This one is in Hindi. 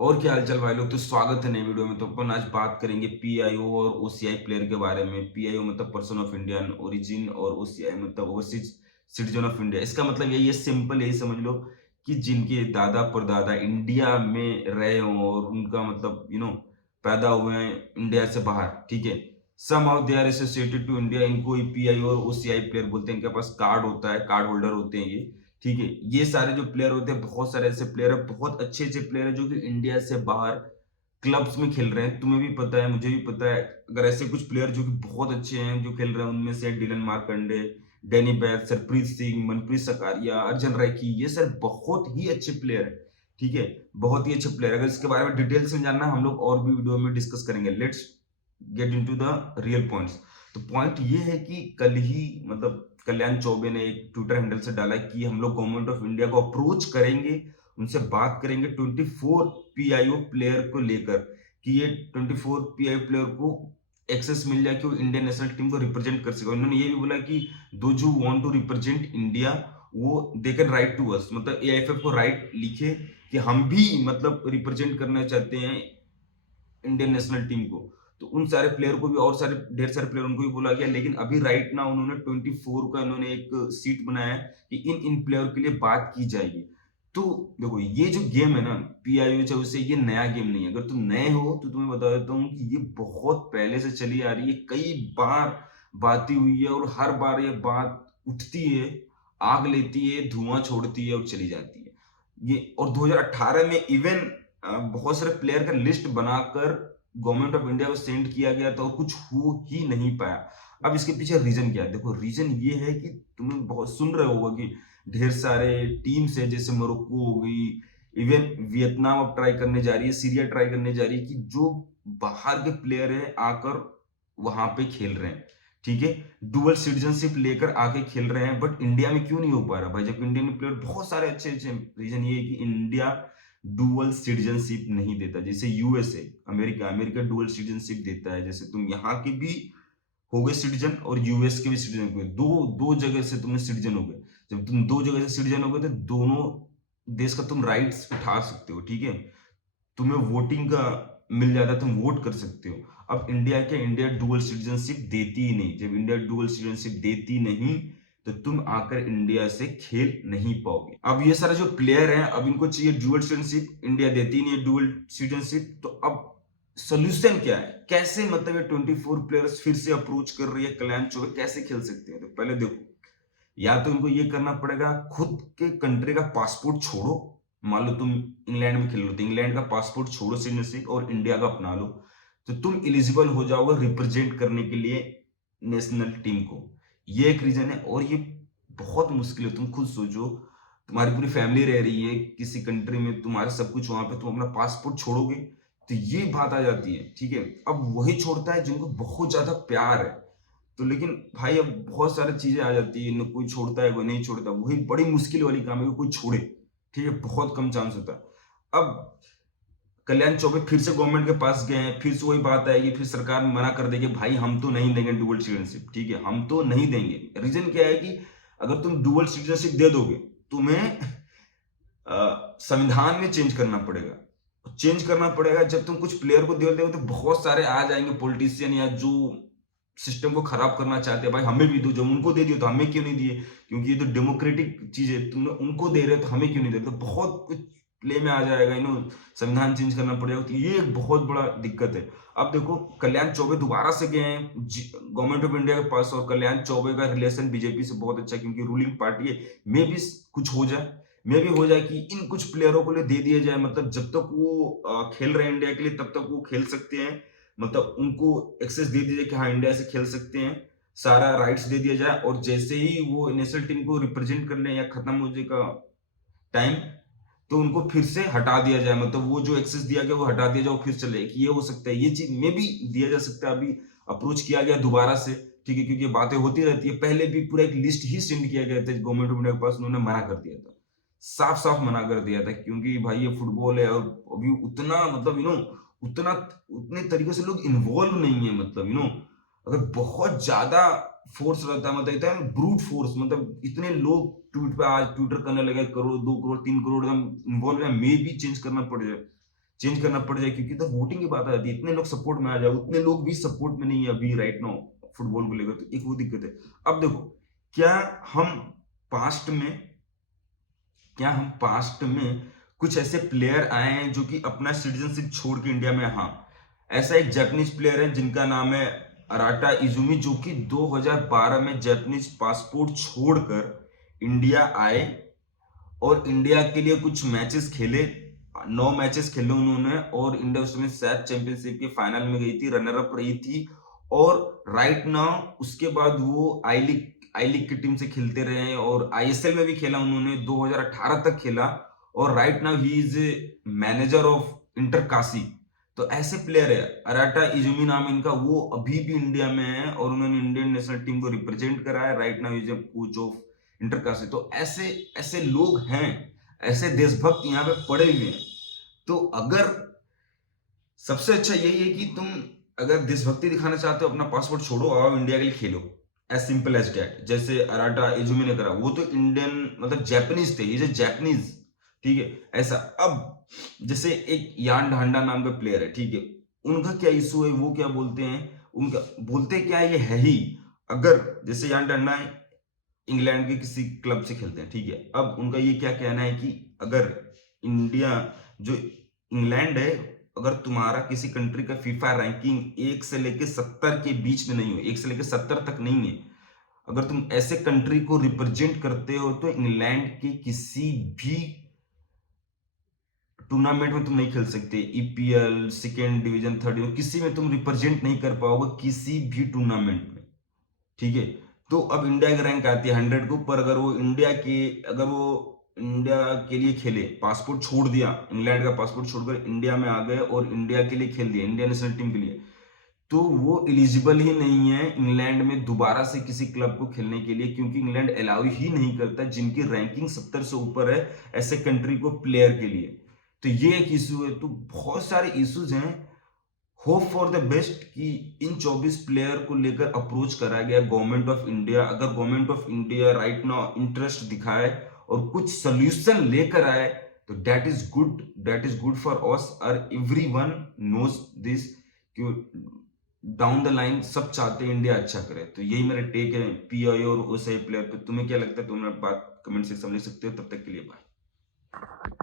और क्या हालचाल भाई लोग। तो स्वागत है नई वीडियो में। तो अपन आज बात करेंगे पीआईओ और ओसीआई प्लेयर के बारे में। पीआईओ मतलब पर्सन ऑफ इंडियन ओरिजिन और ओसीआई मतलब ओवरसीज सिटीजन ऑफ इंडिया। इसका मतलब यही है, सिंपल यही समझ लो कि जिनके दादा परदादा इंडिया में रहे हों और उनका मतलब पैदा हुए हैं इंडिया से बाहर, ठीक है। Somehow they are associated to India, इनको पीआईओ और ओसीआई प्लेयर बोलते हैं। इनके पास कार्ड होता है, कार्ड होल्डर होते हैं ये, ठीक है। ये सारे जो प्लेयर होते हैं, बहुत सारे ऐसे प्लेयर है, बहुत अच्छे अच्छे प्लेयर है जो कि इंडिया से बाहर क्लब्स में खेल रहे हैं। तुम्हें भी पता है, मुझे भी पता है। अगर ऐसे कुछ प्लेयर जो कि बहुत अच्छे हैं जो खेल रहे हैं, उनमें से डिलन मार्कंडे, डैनी बैथ, सरप्रीत सिंह, मनप्रीत सकारिया, अर्जन रैकी, ये सर बहुत ही अच्छे प्लेयर है, ठीक है। बहुत ही अच्छे प्लेयर। अगर इसके बारे में डिटेल्स में जानना, हम लोग और भी वीडियो में डिस्कस करेंगे। Let's get into the real points. तो पॉइंट ये है कि कल ही मतलब कल्याण चौबे ने एक ट्विटर हैंडल से डाला कि हम लोग गवर्नमेंट ऑफ इंडिया को अप्रोच करेंगे, उनसे बात करेंगे 24 पीआईओ प्लेयर को लेकर, कि ये 24 पीआईओ प्लेयर को एक्सेस मिल जाए कि वो इंडियन नेशनल टीम को रिप्रेजेंट कर सके। उन्होंने ये भी बोला कि दो जो वांट टू रिप्रेजेंट इंडिया, वो they can write to us, मतलब एआईएफएफ को राइट लिखे कि हम भी मतलब रिप्रेजेंट करना चाहते हैं इंडियन नेशनल टीम को। तो उन सारे प्लेयर को भी, और सारे ढेर सारे प्लेयर उनको भी बोला गया। लेकिन अभी राइट ना उन्होंने 24 का उन्होंने एक सीट बनाया है कि इन इन प्लेयर के लिए बात की जाएगी। तो देखो, ये जो गेम है ना पीआईओ चाहे उससे, ये नया गेम नहीं है। अगर तुम नए हो तो तुम्हें बता देता हूँ कि ये बहुत पहले से चली आ रही है, कई बार बातें हुई है और हर बार ये बात उठती है, आग लेती है, धुआं छोड़ती है और चली जाती है। ये और 2018 में इवन बहुत सारे प्लेयर का लिस्ट बनाकर गवर्नमेंट ऑफ इंडिया को सेंड किया गया था और कुछ हो ही नहीं पाया। अब इसके पीछे रीजन क्या है? देखो, रीजन ये है कि तुम बहुत सुन रहे होगा कि ढेर सारे टीम्स है, जैसे मोरक्को हो गई, इवन वियतनाम अब ट्राई करने जा रही है, सीरिया ट्राई करने जा रही है, कि जो बाहर के प्लेयर है आकर वहां पे खेल रहे हैं, ठीक है। डुअल सिटीजनशिप लेकर आके खेल रहे हैं, बट इंडिया में क्यों नहीं हो पा रहा भाई, जब इंडियन प्लेयर बहुत सारे अच्छे अच्छे। रीजन ये है कि इंडिया डुअल सिटीजनशिप नहीं देता। जैसे USA, America, America dual citizenship देता है। जैसे तुम यहाँ के भी हो गए सिटीजन और यूएस के भी सिटीजन हो गए, दो दो जगह से तुम सिटीजन हो गए। जब तुम दो जगह से सिटीजन हो गए तो दोनों देश का तुम राइट्स उठा सकते हो, ठीक है। तुम्हें वोटिंग का मिल जाता है, तुम वोट कर सकते हो। अब इंडिया क्या, इंडिया डुअल सिटीजनशिप देती ही नहीं। जब इंडिया डुअल सिटीजनशिप देती नहीं तो तुम आकर इंडिया से खेल नहीं पाओगे। अब ये सारे जो प्लेयर हैं, अब इनको चाहिए डुअल सिटीजनशिप, इंडिया देती नहीं है डुअल सिटीजनशिप। तो अब सोल्यूशन क्या है? कैसे मतलब ये 24 प्लेयर्स फिर से अप्रोच कर रही है कल्याण चौबे, कैसे खेल सकते हैं? तो पहले देखो, या तो इनको ये करना पड़ेगा, खुद के कंट्री का पासपोर्ट छोड़ो। मान लो तुम इंग्लैंड में खेल लो तो इंग्लैंड का पासपोर्ट छोड़ो सिटीजनशिप और इंडिया का अपना लो, तो तुम एलिजिबल हो जाओगे रिप्रेजेंट करने के लिए नेशनल टीम को। ये एक रीजन है। और ये बहुत मुश्किल है, तुम खुद सोचो, तुम्हारी पूरी फैमिली रह रही है किसी कंट्री में, तुम्हारे सब कुछ वहां पे, तुम अपना पासपोर्ट छोड़ोगे, तो ये बात आ जाती है, ठीक है। अब वही छोड़ता है जिनको बहुत ज्यादा प्यार है। तो लेकिन भाई अब बहुत सारी चीजें आ जाती है, कोई छोड़ता है कोई नहीं छोड़ता, वही बड़ी मुश्किल वाली काम है कि कोई छोड़े, ठीक है। बहुत कम चांस होता है। अब कल्याण चौबे फिर से गवर्नमेंट के पास गए हैं, फिर से वही बात आएगी, फिर सरकार मना कर देगी, भाई हम तो नहीं देंगे डुअल सिटीजनशिप, ठीक है, हम तो नहीं देंगे। रीजन क्या है कि अगर तुम डुअल सिटीजनशिप दे दोगे, तुम्हें संविधान में चेंज करना पड़ेगा। चेंज करना पड़ेगा, जब तुम कुछ प्लेयर को दे दोगे तो बहुत सारे आ जाएंगे पॉलिटिशियन या जो सिस्टम को खराब करना चाहते हैं, भाई हमें भी दो, जब उनको दे दियो तो हमें क्यों नहीं दिए, क्योंकि ये तो डेमोक्रेटिक चीज है, तुमने उनको दे रहे हो तो हमें क्यों नहीं दे रहे। तो बहुत कुछ प्ले में आ जाएगा, संविधान चेंज करना पड़ेगा। तो ये एक बहुत बड़ा दिक्कत है। अब देखो, कल्याण चौबे दोबारा से गए हैं गवर्नमेंट ऑफ इंडिया के पास, और कल्याण चौबे का रिलेशन बीजेपी से बहुत अच्छा है, क्योंकि रूलिंग पार्टी है। मे भी कुछ हो जाए, मे भी हो जाए कि इन कुछ प्लेयरों को लिए दे दिया जाए, मतलब जब तक वो खेल रहे हैं इंडिया के लिए तब तक वो खेल सकते हैं, मतलब उनको एक्सेस दे दीजिए कि हाँ इंडिया से खेल सकते हैं, सारा राइट्स दे दिया जाए। और जैसे ही वो नेशनल टीम को रिप्रेजेंट कर ले या खत्म हो जाएगा टाइम, तो उनको फिर से हटा दिया जाए, मतलब वो जो एक्सेस दिया गया वो हटा दिया जाए, फिर चले। कि ये हो सकता है, ये चीज में भी दिया जा सकता है। अभी अप्रोच किया गया दोबारा से, ठीक है, क्योंकि बातें होती रहती है। पहले भी पूरा एक लिस्ट ही सेंड किया गया था गवर्नमेंट ऑफ इंडिया के पास, उन्होंने मना कर दिया था, साफ साफ मना कर दिया था, क्योंकि भाई ये फुटबॉल है और अभी उतना मतलब उतना उतने तरीके से लोग इन्वॉल्व नहीं है, मतलब अगर बहुत ज्यादा फोर्स रहता है, मतलब इतना ब्रूट फोर्स, मतलब इतने लोग ट्वीट पे आज ट्विटर करने लगे, करोड़ 2 करोड़ 3 करोड़ इन्वॉल्व है, मे भी चेंज करना पड़ जाए। चेंज करना पड़ जाए, क्योंकि तब वोटिंग की बात आ जाती है, इतने लोग सपोर्ट में आ जाए, उतने लोग भी सपोर्ट में नहीं है अभी राइट नाउ फुटबॉल को लेकर, तो एक वो दिक्कत है। अब देखो, क्या हम पास्ट में क्या हम पास्ट में कुछ ऐसे प्लेयर आए हैं जो कि अपना सिटीजनशिप छोड़ के इंडिया में, हाँ, ऐसा एक जापानीज प्लेयर है जिनका नाम है अराटा इजुमी, जो कि 2012 में जापानीज पासपोर्ट छोड़कर इंडिया आए और इंडिया के लिए कुछ मैचेस खेले, 9 मैचेस खेले उन्होंने, और इंडिया उसमें शायद चैंपियनशिप के फाइनल में गई थी, रनर अप रही थी। और राइट नाउ उसके बाद वो आई लीग की टीम से खेलते रहे और आईएसएल में भी खेला उन्होंने, 2018 तक खेला। और right now he is manager of inter Kashi. तो ऐसे प्लेयर है, अराटा इजुमी नाम इनका, वो अभी भी इंडिया में है और उन्होंने इंडियन नेशनल टीम को रिप्रेजेंट करा है। Right now is coach of inter Kashi. तो ऐसे ऐसे लोग हैं, ऐसे देशभक्त यहाँ पे पड़े हुए हैं। तो अगर सबसे अच्छा यही है कि तुम अगर देशभक्ति दिखाना चाहते हो, अपना पासपोर्ट छोड़ो, आओ इंडिया के लिए खेलो, एज सिंपल एज डैट। जैसे अराटा इजुमी ने करा, वो तो इंडियन मतलब जापानीज थे, ये जापानीज, ठीक है। ऐसा अब जैसे एक यान ढांडा नाम का प्लेयर है, ठीक है, उनका क्या इशू है, वो क्या बोलते हैं, उनका बोलते क्या है, ये है ही, अगर जैसे यान ढांडा इंग्लैंड के किसी क्लब से खेलते हैं, ठीक है, अब उनका ये क्या कहना है कि अगर इंडिया जो इंग्लैंड है, अगर तुम्हारा किसी कंट्री का फीफा रैंकिंग 1 से लेके 70 के बीच में नहीं हो, 1 से लेके 70 तक नहीं है, अगर तुम ऐसे कंट्री को रिप्रेजेंट करते हो, तो इंग्लैंड के किसी भी टूर्नामेंट में तुम नहीं खेल सकते। EPL, second division, third division, किसी में तुम रिप्रेजेंट नहीं कर पाओगे किसी भी टूर्नामेंट में, ठीक है। तो अब इंडिया की रैंक आती है 100 के ऊपर, अगर वो इंडिया के लिए खेले, पासपोर्ट छोड़ दिया, इंग्लैंड का पासपोर्ट छोड़कर इंडिया में आ गए और इंडिया के लिए खेल दिया, इंडियन नेशनल टीम के लिए, तो वो एलिजिबल ही नहीं है इंग्लैंड में दोबारा से किसी क्लब को खेलने के लिए, क्योंकि इंग्लैंड अलाउ ही नहीं करता जिनकी रैंकिंग 70 से ऊपर है ऐसे कंट्री को प्लेयर के लिए। तो ये एक इशू है। तो बहुत सारे इश्यूज हैं। होप फॉर द बेस्ट कि इन 24 प्लेयर को लेकर अप्रोच करा गया गवर्नमेंट ऑफ इंडिया। अगर government of India right now interest दिखाए और कुछ सोल्यूशन लेकर आए, तो that is good for us, और एवरीवन नोज दिस कि डाउन द लाइन सब चाहते हैं इंडिया अच्छा करे। तो यही मेरा टेक है पीआई और ओसीआई प्लेयर पे। तुम्हें क्या लगता है? तुम बात कमेंट सेक्शन में लिख सकते हो। तब तक के लिए बाय।